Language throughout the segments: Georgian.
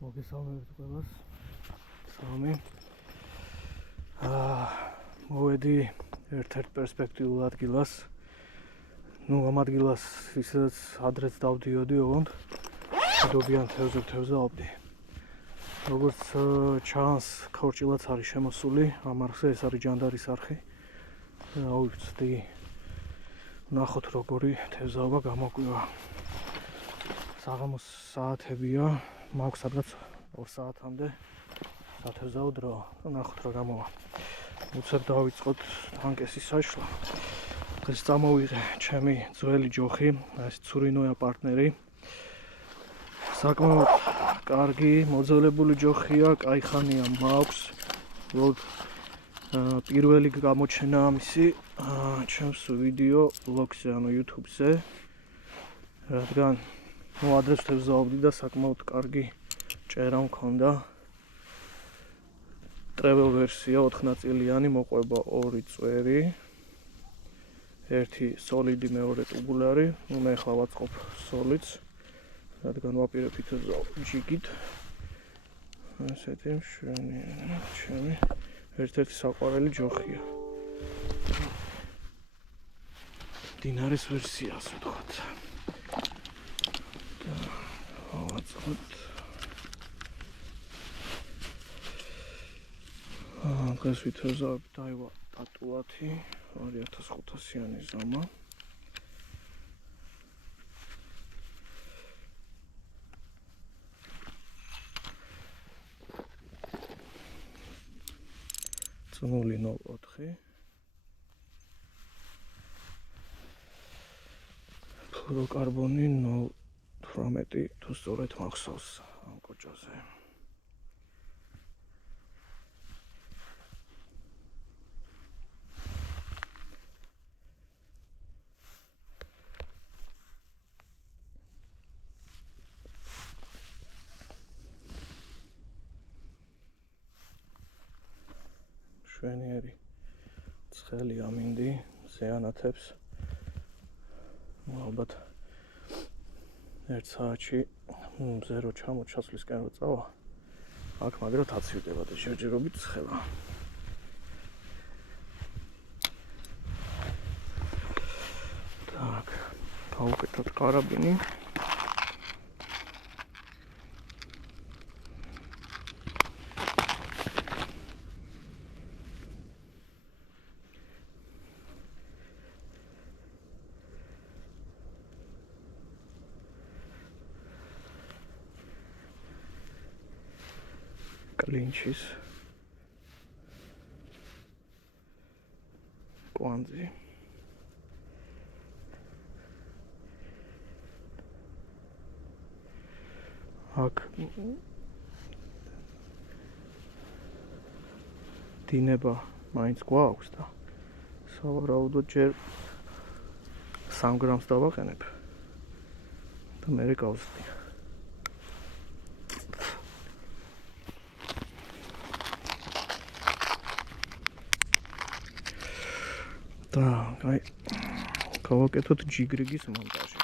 მოგესალმებით ყველას. Სამი. მოვედი ერთ-ერთ პერსპექტიულ ადგილას. ამ ადგილას ისაც ადრეც დავდიოდი, ოღონდ მდობიან თევზზე ავდი. როგორც ჩანს, ქორჭილაც არის შემოსული, ამ არხზე ეს არის ჯანდარის არხი. ავიცდი, ნახოთ როგორი თევზაობა გამოგვივა. საღამოს საათებია, მაქვს სადღაც 2 საათამდე სათევზაო დრო. ნახოთ რა გამოვა. უცებ დავიწყოთ ტანკესის საშლა. დღეს წამოვიღე ჩემი ძველი ჯოხი, ეს ცურინოა პარტნერი. საკმაოდ კარგი მოძველებული ჯოხია, კაი ხანია მაქვს. პირველი გამოჩენა მისი ჩემს ვიდეო ბლოგზე, ანუ YouTube-ზე. რადგან ადრეს თევზაობდი და საკმაოდ კარგი ჭერა მქონდა. Travel ვერსია 4 ნაწილიანი, მოყვება 2 წვერი. ერთი სოლიდი, მეორე ტუბულარი. მე ახლა ვაწყობ სოლიდს, რადგან ვაპირებ ითევზაო ჯიგით. ესეთი მშვენიერი ჩემი ერთ-ერთი საყვარელი ჯოხია. დინარის ვერსია, ასე ვთქვათ. ვაწყობთ. დღეს ვითევზავებ დაივა ტატუათი, 2500-იანი ზომა. წნული 04. ფლუოროკარბონი 0.18 თუ სწორედ მახსოვს ამ კოჭოზე. შვენიერი ცხელი ამინდი ზეანათებს. ალბათ 1 საათში 0 ჩამოჩასვლისკენ რო წავა, აქ მაგრად აცივდება და შეჯერობით ცხელა. Так, გავუკეთოთ კარაბინი. კლინჩის კვანძი. აქ დინება მაინც გვაქვს და სავარაუდოდ ჯერ 3 გრამს დავაყენებ და მერე გავზრდი. და აი გავაკეთოთ ჯიგრიგის მონტაჟი.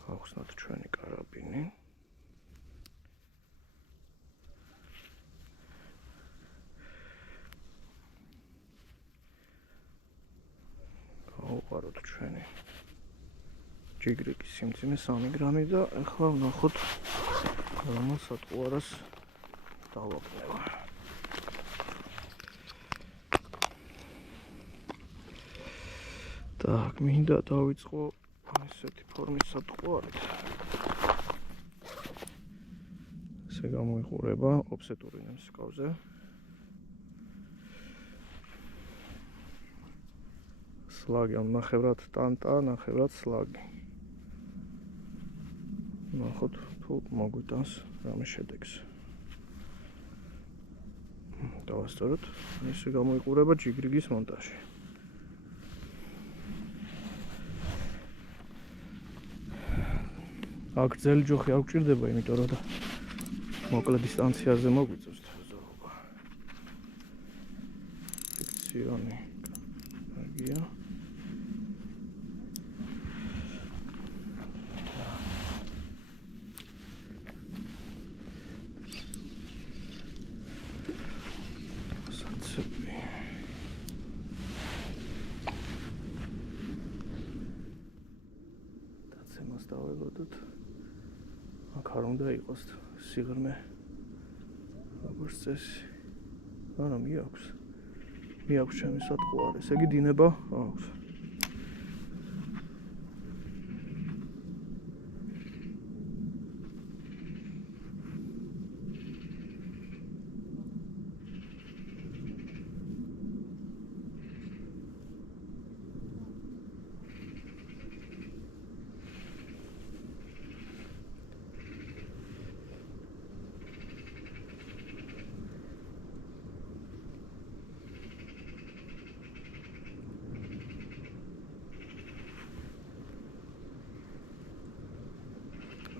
გავხსნათ ჩვენი კარაბინი. გავუყაროთ ჩვენი ჯიგრიგის სიმძიმე 3 გრამი და ახლა ვნახოთ რომელ სატყუარას დავაკნევა. Так, მინდა დავიწყო ესეთი ფორმის სატყუარით. ესე გამოიყურება ოფსეტური ნემსკავზე. სლაგი, ნახევრად ტანტა, ნახევრად სლაგი. ნახოთ თუ მოგვიტანს რამე შედეგს. დავასწოროთ, ესე გამოიყურება ჯიგრიგის მონტაჟი. აქ ძელი ჯოხი არ გვჭირდება, იმიტომ რომ მოკლე დისტანციაზე მოგვიწევს თევზაობა. ფიქციონი კარგია. ამას დავებოდოთ. აქ არ უნდა იყოს სიღრმე. როგორც წესი. არა, მიაქვს. მიაქვს ჩემი სატყუარი. ესე იგი დინება აქვს.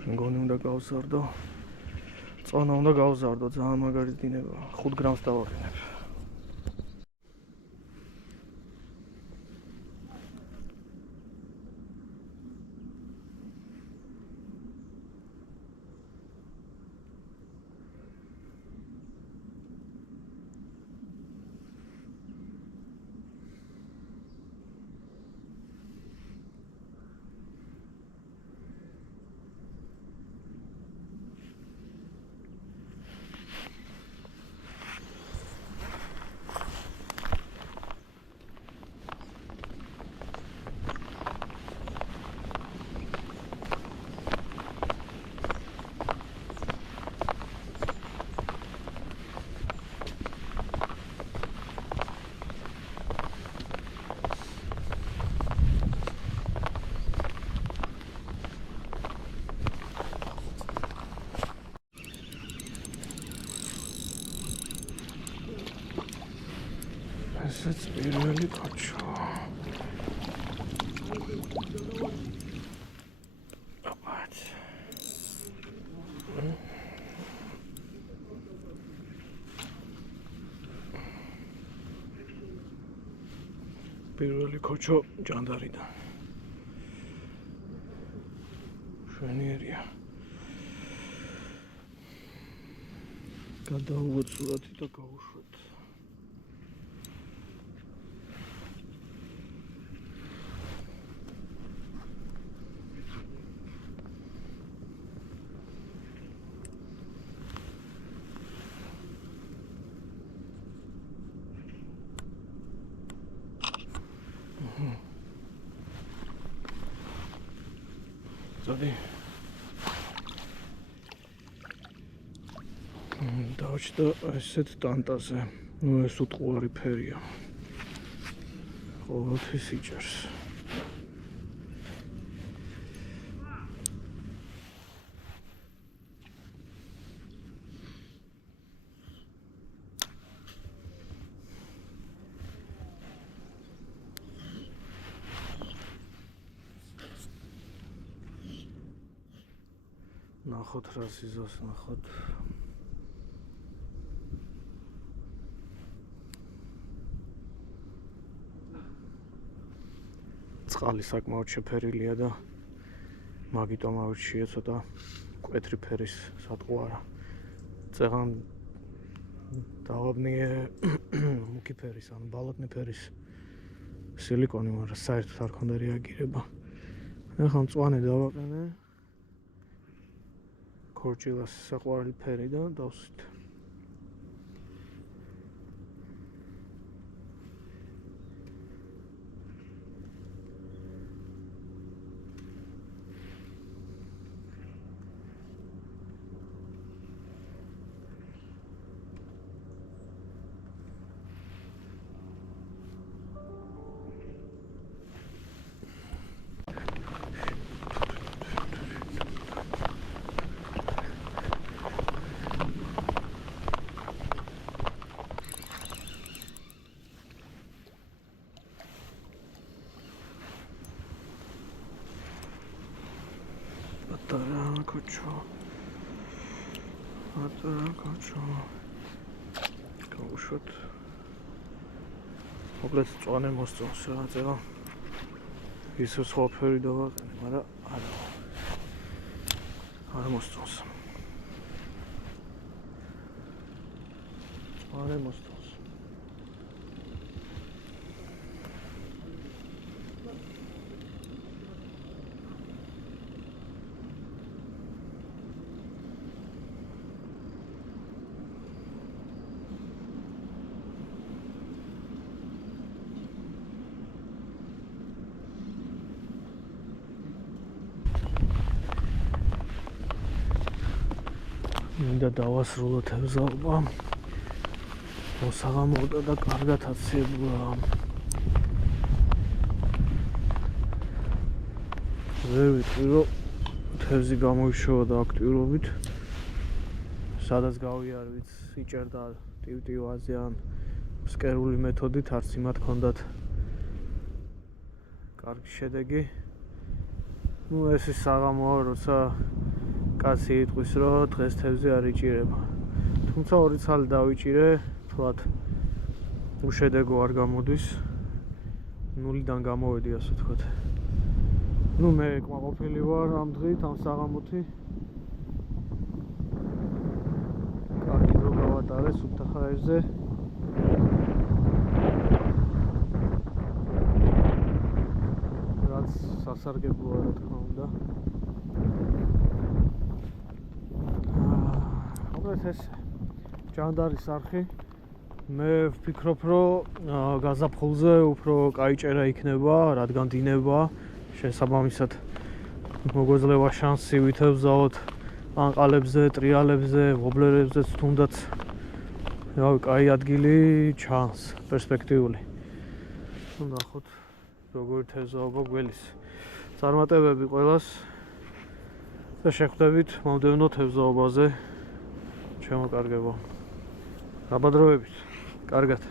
მგონი უნდა გავზარდო. წონა უნდა გავზარდო, ძალიან მაგარი დინება. 5 გრამს დავაყენებ. ესეც პირველი კოჩო. პირველი კოჩო ჯანდარიდან. შვენიერია. გადავუვოთ სურათი და გავუშვათ. ზოდი დავჭდა ესეთ ტანტაზე. ნუ ეს უტყუარი ფერია. ყოველთვის იჭერს. ნახოთ რა სიზოს ნახოთ. წყალი საკმაოდ შეფერილია და მაგიტომ ავირჩიე ცოტა მკვეთრი ფერის სატყუარა. წეღან დავაბნიე მუქი ფერის, ანუ ბალოტნი ფერის სილიკონი, მაგრამ საერთოდ არ ქონდა რეაგირება. ახლა მწვანე დავაყენე. ქორჭილას საყვარელი ფერი და დავსვით. Atara koço. Გავუშვათ. მოკლედ წვანე მოსწონს რაღაცა. ისე სხვა ფერი დავაყენე, მაგრამ არ მოსწონს. წვანე მოსწონს. მინდა დავასრულო თევზაობა. მოსაღამოა და კარგად აციებულა. ვერ ვიტყვი რომ თევზი გამოიშოვა და აქტიურობით. სადაც გავიარე ვიც იჭერდა ტივტივაზე ან სკერული მეთოდით არც იმათ ჰქონდათ კარგი შედეგი. ეს ის საღამოა, როცა კაცი იტყვის რომ დღეს თევზი არ იჭირება. თუმცა ორი ცალი დავიჭირე, თვათ უშედეგო არ გამოდის. ნულიდან გამოვედი, ასე ვთქვათ. მე კმაყოფილი ვარ ამ დღით, ამ საღამოთი. კარგი დრო გავატარე სუფთა ჰაერზე. რაც სასარგებლოა, რა თქმა უნდა. ეს ჭანდარის არხი. მე ვფიქრობ, რომ გაზაფხულზე უფრო კაი ჭერა იქნება, რადგან დინება. შესაბამისად მოგვეძლევა შანსი ვითევზაოთ ანყალებზე, ტრიალებზე, ვობლერებზეც თუნდაც კაი ადგილი ჩანს, პერსპექტიული. ნახოთ როგორი თევზაობა გველის. წარმატებები ყველას და შეხვდებით მომდევნო თევზაობაზე. ჩემო კარგებო. გაბადროებით. კარგად.